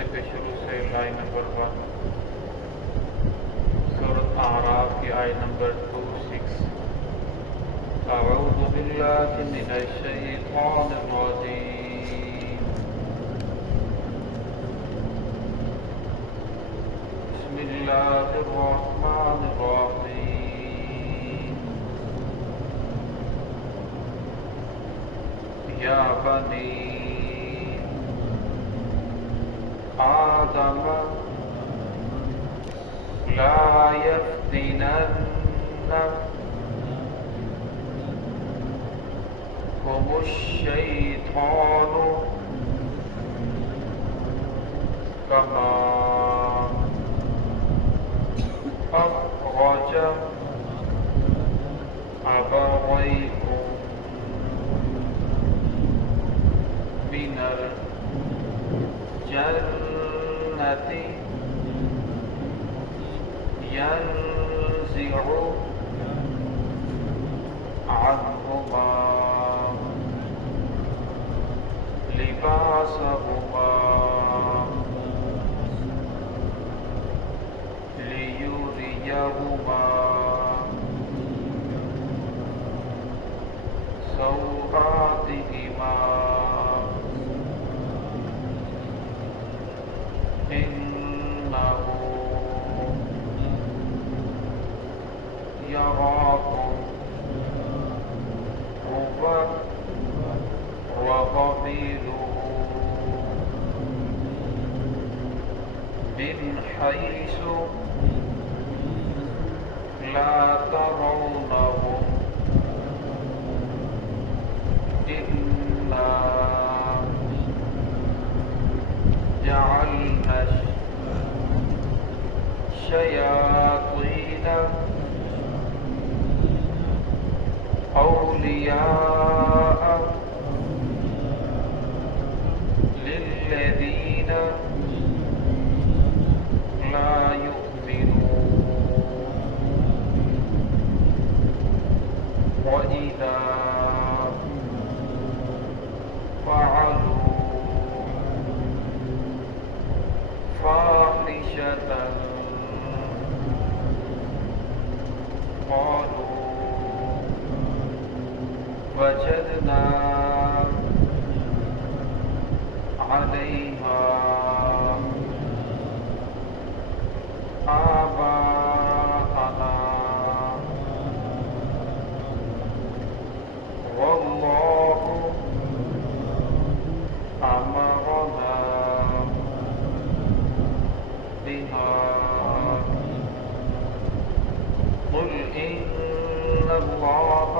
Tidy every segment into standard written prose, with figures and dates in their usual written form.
سورہ کے شروع سے لائن نمبر 1، سورۃ اعراف کی آیت نمبر 26۔ اعوذ باللہ من الشیطان الرجیم، بسم اللہ الرحمن الرحیم، یا بنی آدم لا يفتننكم الشيطان كما أخرج أبويكم من الجنة ينزع عنهما لباسهما ليريهما سوآتهما إنه يراكم هو وقبيله من حيث لا ترونهم إنا جعلنا الشياطين أولياء للذين لا يؤمنون وإذا فعلوا فاحشة قالوا وجدنا عليها آباءنا والله أمرنا بها قل إن الله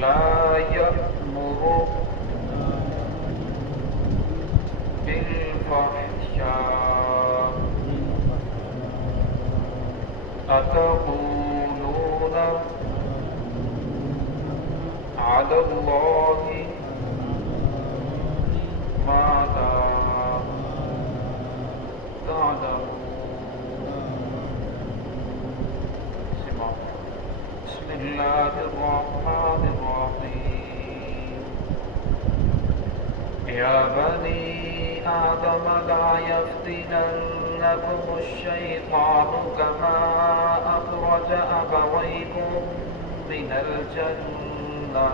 لا يأمر بالفحشاء أتقولون على الله ما لا تعلمون۔ بسم اللہ الرحمن الرحیم، یا بنی آدم لا يفتننكم الشيطان كما أخرج أبويكم من الجنة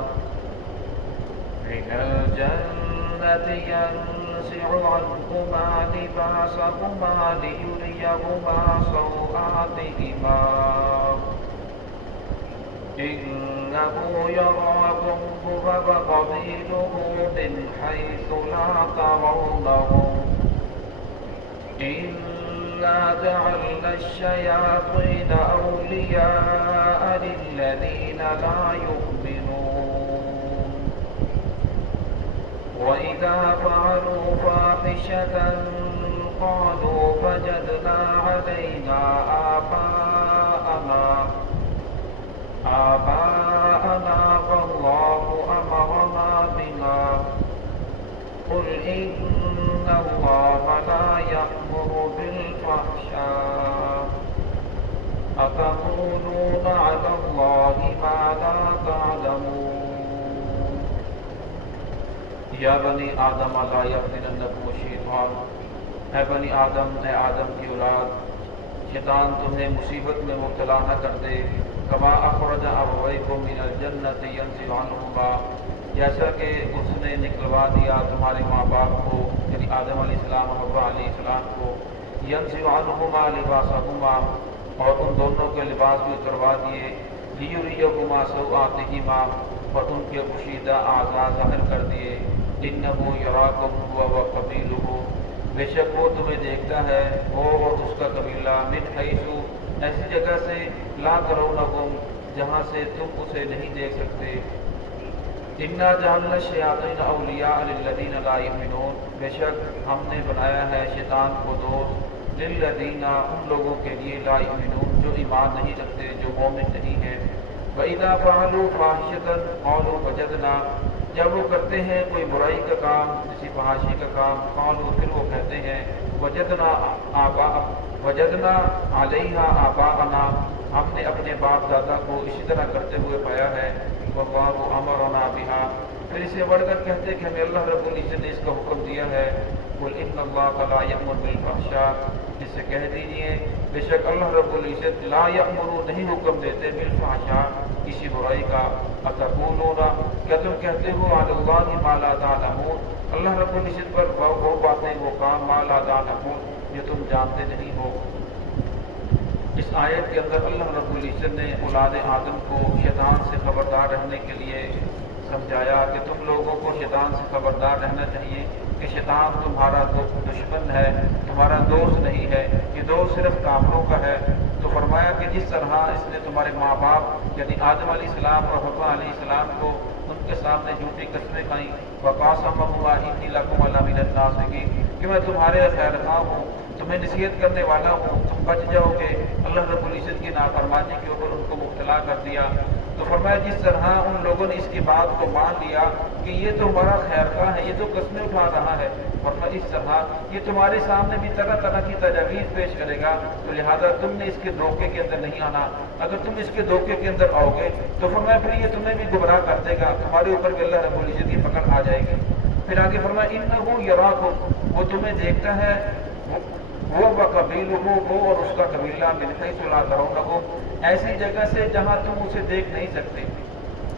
ينزع عنهما لباسهما ليريهما سوآتهما إنه يراكم هو وقبيله من حيث لا ترونهم إنا جعلنا الشياطين أولياء للذين لا يؤمنون وإذا فعلوا فاحشة قالوا وجدنا عليها آباءنا والله أمرنا بها قل إن الله لا يأمر بالفحشاء أتقولون على الله ما لا تعلمون یا بنی آدم لا یفتننکم الشیطان، اے بنی آدم، اے آدم کی اولاد، شیطان تمہیں مصیبت میں مبتلا نہ کر دے۔ کما اخرج ابویکم من الجنۃ ینزع عنہما، جیسا کہ اس نے نکلوا دیا تمہارے ماں باپ کو، یعنی آدم علیہ السلام اور حوا علیہ السلام کو، ینزع عنہما لباسہما، اور ان دونوں کے لباس بھی اتروا دیے، لیریہما سوآتہما، اور ان کے پوشیدہ اعضاء ظاہر کر دیے۔ انہ یراکم ہوا وقبیلہ، بے شک وہ تمہیں دیکھتا ہے، وہ اور اس کا قبیلہ، من حیث، ایسی جگہ سے، لا ترونہم، جہاں سے تم اسے نہیں دیکھ سکتے۔ انا جعلنا الشیاطین اولیاء للذین لا یؤمنون، بے شک ہم نے بنایا ہے شیطان کو دوست، للذین، ان لوگوں کے لیے، لا یؤمنون، جو ایمان نہیں رکھتے، جو مومن نہیں ہیں۔ وَإِذَا فَعَلُوا فَاحِشَةً قَالُوا وَجَدْنَا، جب وہ کرتے ہیں کوئی برائی کا کام، کسی فحاشی کا کام، قالوا، پھر وہ کہتے ہیں، وجدنا علیہا آباءنا، ہم نے اپنے باپ دادا کو اسی طرح کرتے ہوئے پایا ہے، واللہ امرنا بہا، پھر اسے بڑھ کر کہتے کہ ہمیں اللہ رب العزت نے اس کا حکم دیا ہے۔ قل ان اللہ لا یأمر بالفحشاء، جس سے کہہ دیجئے بے شک اللہ رب العزت لا یأمر، نہیں حکم دیتے، بالفحشاء، کسی برائی کا، اتقولون، کیا تم کہتے ہو، علی اللہ ما لا تعلمون، اللہ رب العزت پر وہ باتیں، وہ کام، ما لا تعلمون، جو تم جانتے نہیں ہو۔ اس آیت کے اندر اللہ رب العزت نے اولاد آدم کو شیطان سے خبردار رہنے کے لیے سمجھایا کہ تم لوگوں کو شیطان سے خبردار رہنا چاہیے کہ شیطان تمہارا دشمن ہے، تمہارا دوست نہیں ہے، یہ دوست صرف کافروں کا ہے۔ تو فرمایا کہ جس طرح اس نے تمہارے ماں باپ یعنی آدم علیہ السلام اور حوا علیہ السلام کو ان کے سامنے جھوٹی قسمیں کھائیں، وقاسمہما انی لکم لمن الناصحین، کہ میں تمہارے خیر خواہ ہوں، تمہیں نصیحت کرنے والا ہوں، تم بچ جاؤ گے، اللہ رب العزت کی نافرمانی کے اوپر ان کو مبتلا کر دیا۔ تو فرمایا جس طرح ان لوگوں نے اس کی بات کو مان لیا کہ یہ تو ہمارا خیر خواہ ہے، یہ تو قسمیں اٹھا رہا ہے، فرمایا اس طرح یہ تمہارے سامنے بھی طرح طرح کی تجاویز پیش کرے گا، تو لہٰذا تم نے اس کے دھوکے کے اندر نہیں آنا۔ اگر تم اس کے دھوکے کے اندر آؤ گے تو فرمایا پھر یہ تمہیں بھی گمراہ کر دے گا، تمہارے اوپر بھی اللہ رب العزت کی پکڑ آ جائے گی۔ پھر آگے فرمایا انہ یراکم، وہ تمہیں دیکھتا ہے، وہ وقبیلہ، وہ اور اس کا قبیلہ، من حیث لا ترونہم، ایسی جگہ سے جہاں تم اسے دیکھ نہیں سکتے،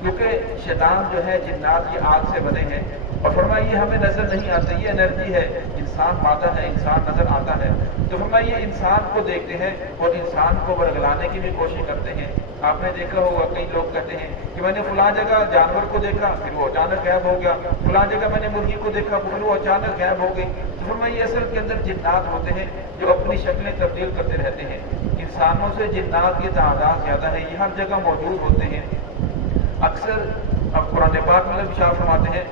کیونکہ شیطان جو ہے جنات یہ آگ سے بنے ہیں، اور فرمایا یہ ہمیں نظر نہیں آتا، یہ انرجی ہے، انسان مادہ ہے، انسان نظر آتا ہے، تو فرمایا یہ انسان کو دیکھتے ہیں اور انسان کو ورگلانے کی بھی کوشش کرتے ہیں۔ آپ نے دیکھا ہوگا کئی لوگ کہتے ہیں کہ میں نے فلاں جگہ جانور کو دیکھا، پھر وہ اچانک غائب ہو گیا، فلاں جگہ میں نے مرغی کو دیکھا، پھر وہ اچانک غائب ہو گئی۔ تو فرمایا یہ اصل کے اندر جنات ہوتے ہیں جو اپنی شکلیں تبدیل کرتے رہتے ہیں۔ انسانوں سے جنات کی تعداد زیادہ ہے، یہ ہر جگہ موجود ہوتے ہیں۔ اکثر اب قرآن پاک میں ارشاد فرماتے ہیں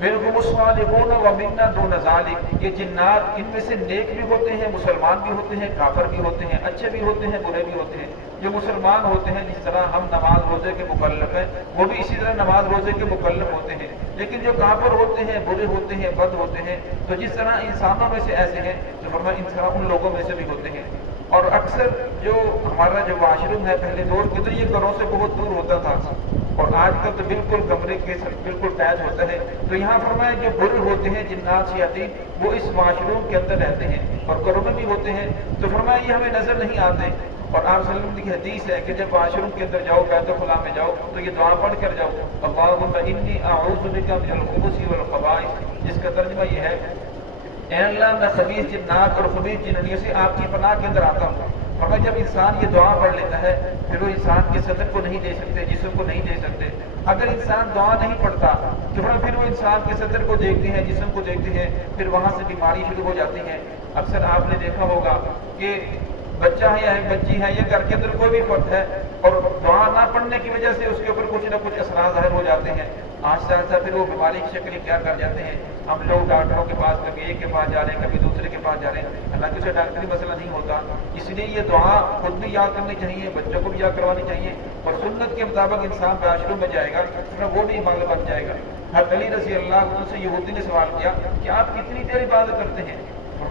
منہم الصالحون ومنا دون ذلک، یہ جنات ان میں سے نیک بھی ہوتے ہیں، مسلمان بھی ہوتے ہیں، کافر بھی ہوتے ہیں، اچھے بھی ہوتے ہیں، برے بھی ہوتے ہیں۔ جو مسلمان ہوتے ہیں جس طرح ہم نماز روزے کے مکلف ہیں، وہ بھی اسی طرح نماز روزے کے مکلف ہوتے ہیں، لیکن جو کافر ہوتے ہیں، برے ہوتے ہیں، بد ہوتے ہیں، تو جس طرح انسانوں میں سے ایسے ہیں تو فرمایا انسان ان لوگوں میں سے بھی ہوتے ہیں۔ اور اکثر جو ہمارا جو معاشرم ہے پہلے دور کے اندر یہ گھروں سے بہت دور ہوتا تھا، اور آج کل تو بالکل کمرے کے بالکل ٹیچ ہوتا ہے۔ تو یہاں فرمایا جو برے ہوتے ہیں جنات شیاطین، وہ اس معاشروں کے اندر رہتے ہیں اور گھروں میں بھی ہوتے ہیں، تو فرمایا یہ ہمیں نظر نہیں آتے۔ اور آپ صلی اللہ علیہ وسلم کی حدیث ہے کہ جب معاشروں کے اندر جاؤ، بیت الخلاء میں جاؤ، تو یہ دعا پڑھ کر جاؤ، اللہم انی اعوذ بک من الخبث والخبائث، جس کا ترجمہ یہ ہے اے اللہ میں خبیث جنات اور خبیث جنانیوں سے آپ کی پناہ کے اندر آتا ہوں۔ اور جب انسان یہ دعا پڑھ لیتا ہے پھر وہ انسان کے صدر کو نہیں دے سکتے، جسم کو نہیں دے سکتے۔ اگر انسان دعا نہیں پڑھتا تو پھر وہ انسان کے صدر کو دیکھتے ہیں، جسم کو دیکھتے ہیں، پھر وہاں سے بیماری شروع ہو جاتی ہے۔ اکثر آپ نے دیکھا ہوگا کہ بچہ ہے یا ایک بچی ہے یا گھر کے اندر کوئی بھی فرد ہے اور دعا نہ پڑھنے کی وجہ سے اس کے اوپر کچھ نہ کچھ اثرات ظاہر ہو جاتے ہیں، آہستہ آہستہ پھر وہ بیماری کی شکل اختیار کر جاتے ہیں۔ ہم لوگ ڈاکٹروں کے پاس کبھی ایک کے پاس جا رہے ہیں، کبھی دوسرے کے پاس جا رہے ہیں، حالانکہ اسے ڈاکٹری مسئلہ نہیں ہوتا۔ اس لیے یہ دعا خود بھی یاد کرنی چاہیے، بچوں کو بھی یاد کروانی چاہیے، اور سنت کے مطابق انسان معاشروں میں جائے گا تو وہ بھی ایمان بن جائے گا۔ حضرت علی رضی اللہ عنہ سے یہودی نے سوال کیا کہ آپ کتنی دیر عبادت کرتے ہیں؟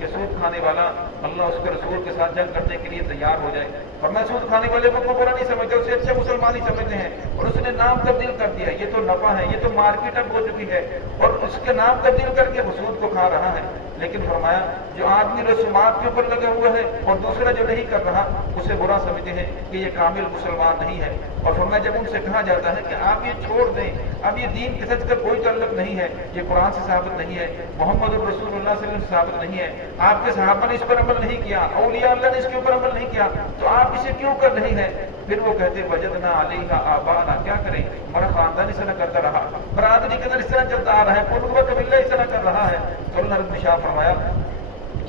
کہ سود کھانے والا اللہ اس کے رسول کے ساتھ جنگ کرنے کے لیے تیار ہو جائے، اور میں سود کھانے والے کو برا نہیں سمجھتا، اسے اچھا مسلمان ہی سمجھتے ہیں، اور اس نے نام تبدیل کر دیا، یہ تو نفع ہے، یہ تو مارکیٹ اب ہو چکی ہے، اور اس کے نام تبدیل کر کے وہ سود کو کھا رہا ہے۔ لیکن فرمایا جو آدمی رسومات کے اوپر لگا ہوا ہے اور دوسرا جو نہیں کر رہا اسے برا سمجھتے ہیں کہ یہ کامل مسلمان نہیں ہے، اور فرمایا جب ان سے کہا جاتا ہے کہ آپ یہ چھوڑ دیں، اب یہ دین کے سچ کا کوئی تعلق نہیں ہے، یہ قرآن سے ثابت نہیں ہے، محمد رسول اللہ صلی اللہ علیہ وسلم سے ثابت نہیں ہے، آپ کے صحابہ نے اس پر عمل نہیں کیا، اولیاء اللہ نے اس کے اوپر عمل نہیں کیا، تو آپ اسے کیوں کر رہے ہیں؟ پھر وہ کہتے وجدنا علیہ آبانا، کیا کریں، ہمارا خاندان اس طرح کرتا رہا، برادری کے اندر اس طرح چلتا آ رہا ہے، پورا قبیلہ اس طرح کر رہا ہے۔ تو اللہ رب نے شاہ فرمایا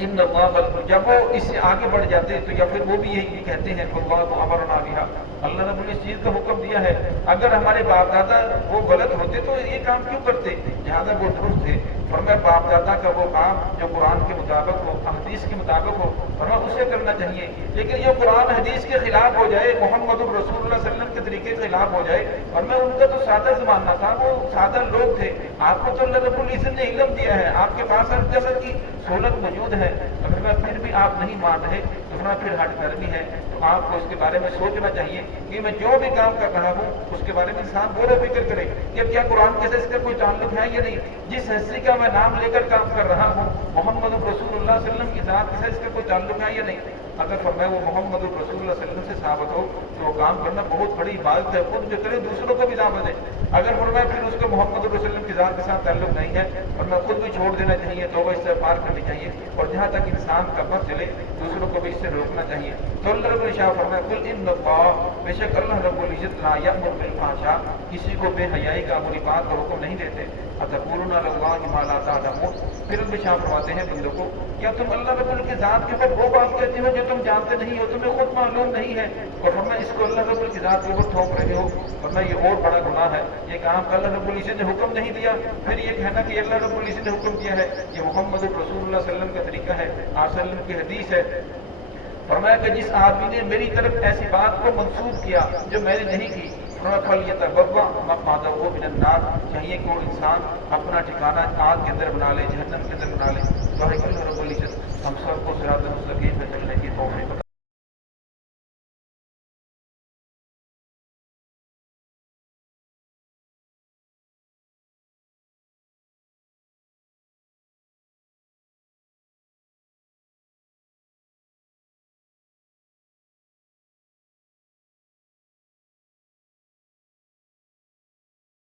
ان اللہ، جب وہ اس سے آگے بڑھ جاتے تو یا پھر وہ بھی یہی کہتے ہیں اللہ امرنا بہا، اللہ نے مجھے اس چیز کا حکم دیا ہے، اگر ہمارے باپ دادا وہ غلط ہوتے تو یہ کام کیوں کرتے، لہٰذا وہ درست تھے، فرمایا باپ دادا کا وہ کام جو قرآن کے مطابق ہو، حدیث کے مطابق ہو، فرمایا اسے کرنا چاہیے، لیکن یہ قرآن حدیث کے خلاف ہو جائے، محمد رسول اللہ صلی اللہ علیہ وسلم کے طریقے کے خلاف ہو جائے، اور میں ان کا تو سادہ زمانہ تھا، وہ سادہ لوگ تھے، آپ کو تو اللہ رب العزت نے علم دیا ہے، آپ کے پاس ہر جسد کی سہولت موجود ہے، اگر پھر بھی آپ نہیں مان رہے تو پھر ہٹ گرمی ہے، تو آپ کو اس کے بارے میں سوچنا چاہیے کہ میں جو بھی کام کر رہا ہوں اس کے بارے میں انسان غور و فکر کرے کہ کیا قرآن کے ساتھ اس کا کوئی تعلق ہے یا نہیں، جس ہستی کا میں نام لے کر کام کر رہا ہوں محمد رسول اللہ صلی اللہ علیہ وسلم کی ذات کے ساتھ اس کا کوئی تعلق ہے یا نہیں، اگر فرمایا وہ محمد رسول اللہ صلی اللہ علیہ وسلم سے ثابت ہو تو وہ کام کرنا بہت بڑی عبادت ہے، خود جو کرے دوسروں کو بھی دعوت دے، اگر فرمایا پھر اس کو محمد رسول اللہ علیہ وسلم کی ذات کے ساتھ تعلق نہیں ہے اور میں خود بھی چھوڑ دینا چاہیے، توبہ استغفار کرنی چاہیے، اور جہاں تک انسان کا بس چلے دوسروں کو بھی اس سے روکنا چاہیے۔ تو اللہ رب العزت فرمایا قل ان اللہ، بے شک اللہ رب العزت لا یأمر بالفحشاء، کسی کو بے حیائی کا بری بات کا حکم نہیں دیتے، اتقولون علی اللہ ما لا تعلمون، پھر اللہ شاہ فرماتے ہیں بندوں کو کیا تم اللہ رب العزت کی ذات کے اوپر وہ بات کہتے ہو جو تم جانتے نہیں ہو، تمہیں خود معلوم نہیں ہے، اور فرمایا اس کو اللہ رب العزت کی ذات کے اوپر تھوپ رہے ہو، ورنہ یہ اور بڑا گناہ ہے، یہ کام اللہ رب العزت نے حکم نہیں دیا، پھر یہ کہنا کہ اللہ رب العزت نے حکم دیا ہے، یہ محمد رسول اللہ صلی اللہ علیہ وسلم کا طریقہ ہے، آپ صلی اللہ علیہ وسلم کی حدیث ہے۔ فرمایا کہ جس آدمی نے میری طرف ایسی بات کو منسوخ کیا جو میں نے نہیں کی، فَلْيَتَبَوَّأْ مَقْعَدَهُ مِنَ النَّارِ، چاہیے کہ وہ انسان اپنا ٹھکانہ آگ کے اندر بنا لے، جہنم کے اندر بنا لے۔ تو اللہ رب العزت ہم سب کو صراط مستقیم پہ چلنے کی توفیق